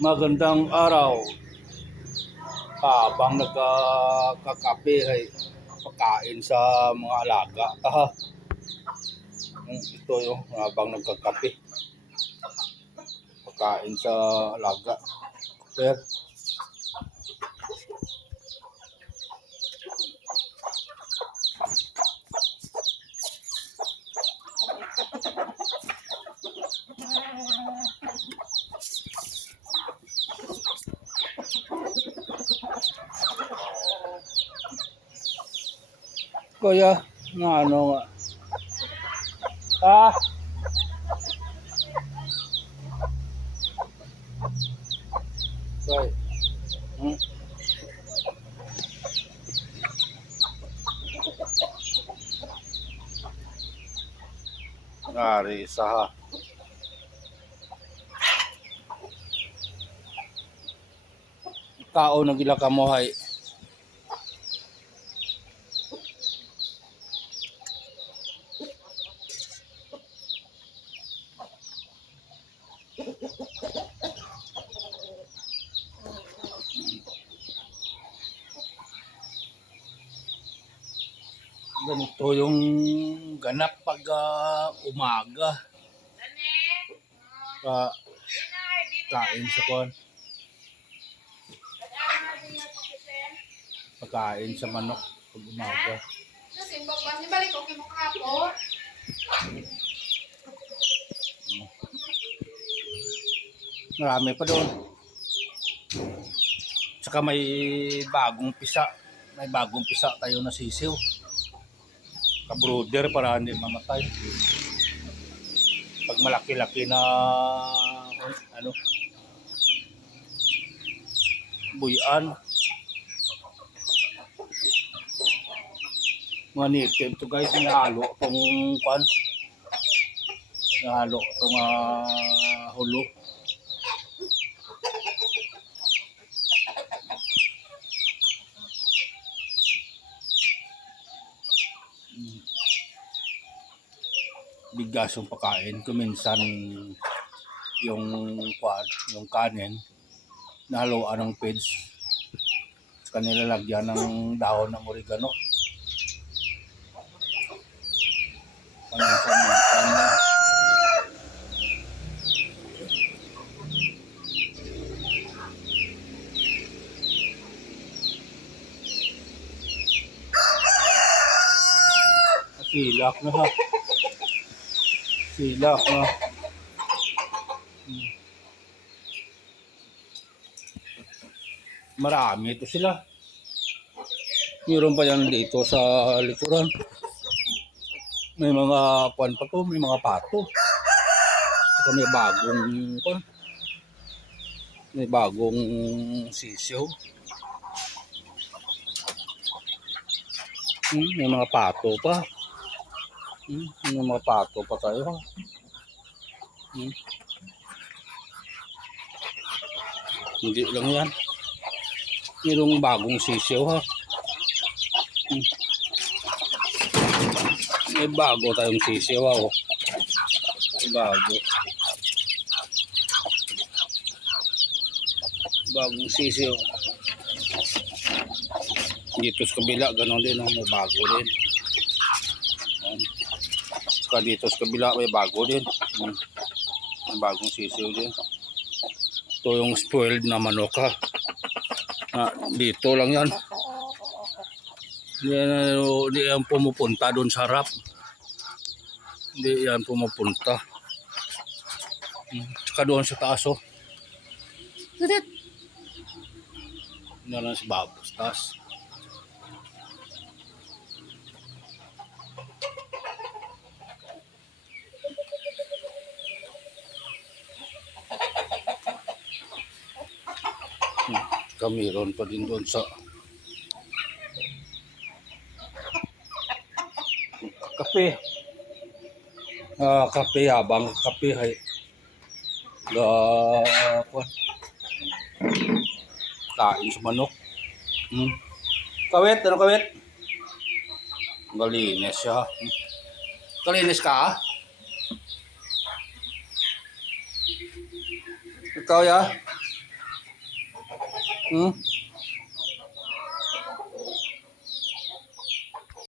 Magandang araw. Habang nagkakape ay pagkain sa mga alaga. Ito yung habang nagkakape. Pagkain sa alaga. Pero, kuya, na ano nga. Sorry. Nari isa ha. Tao na gila kamuhay. Ganito yung ganap pag umaga. Kain sa kon. Pagkain sa manok pag umaga. Marami pa doon. Saka may bagong pisa. May bagong pisa tayo na sisiw. Ka-brooder para hindi mamatay. Pag malaki-laki na ano buyan. Mga native to guys, nahalo itong kwan. Nahalo itong hulo. Bigas yung pagkain. Kuminsan yung kwan, yung kanin nahaluan ng pids. Sa kanila lagyan ng dahon ng oregano. Minsan. Silak na ha. Silak na. Marami ito sila. Mayroon pa yan dito sa likuran. May mga kwan pa to, may mga pato. Saka may bagong kwan. May bagong sisiw. May mga pato pa. May mga pato pa tayo. Hindi lang yan. Mayroong bagong sisiw ha. May bago tayong sisiw ha. Bago. Bagong sisiw. Dito sa kabila ganon din. May bago din. Saka dito sa kabila may bago din. May bagong sisiw din. Ito yung spoiled na manok ha. Dito lang yan. Hindi yan pumupunta doon sa harap. Hindi yan pumupunta. Saka doon sa taas oh. Hindi lang sa babos taas. Meron pa din doon sa kape. Kape habang kape ay kain sa manok. Kawit, ano kawit? Galinis siya. Kalinis ka? Ikaw ya? Hmm?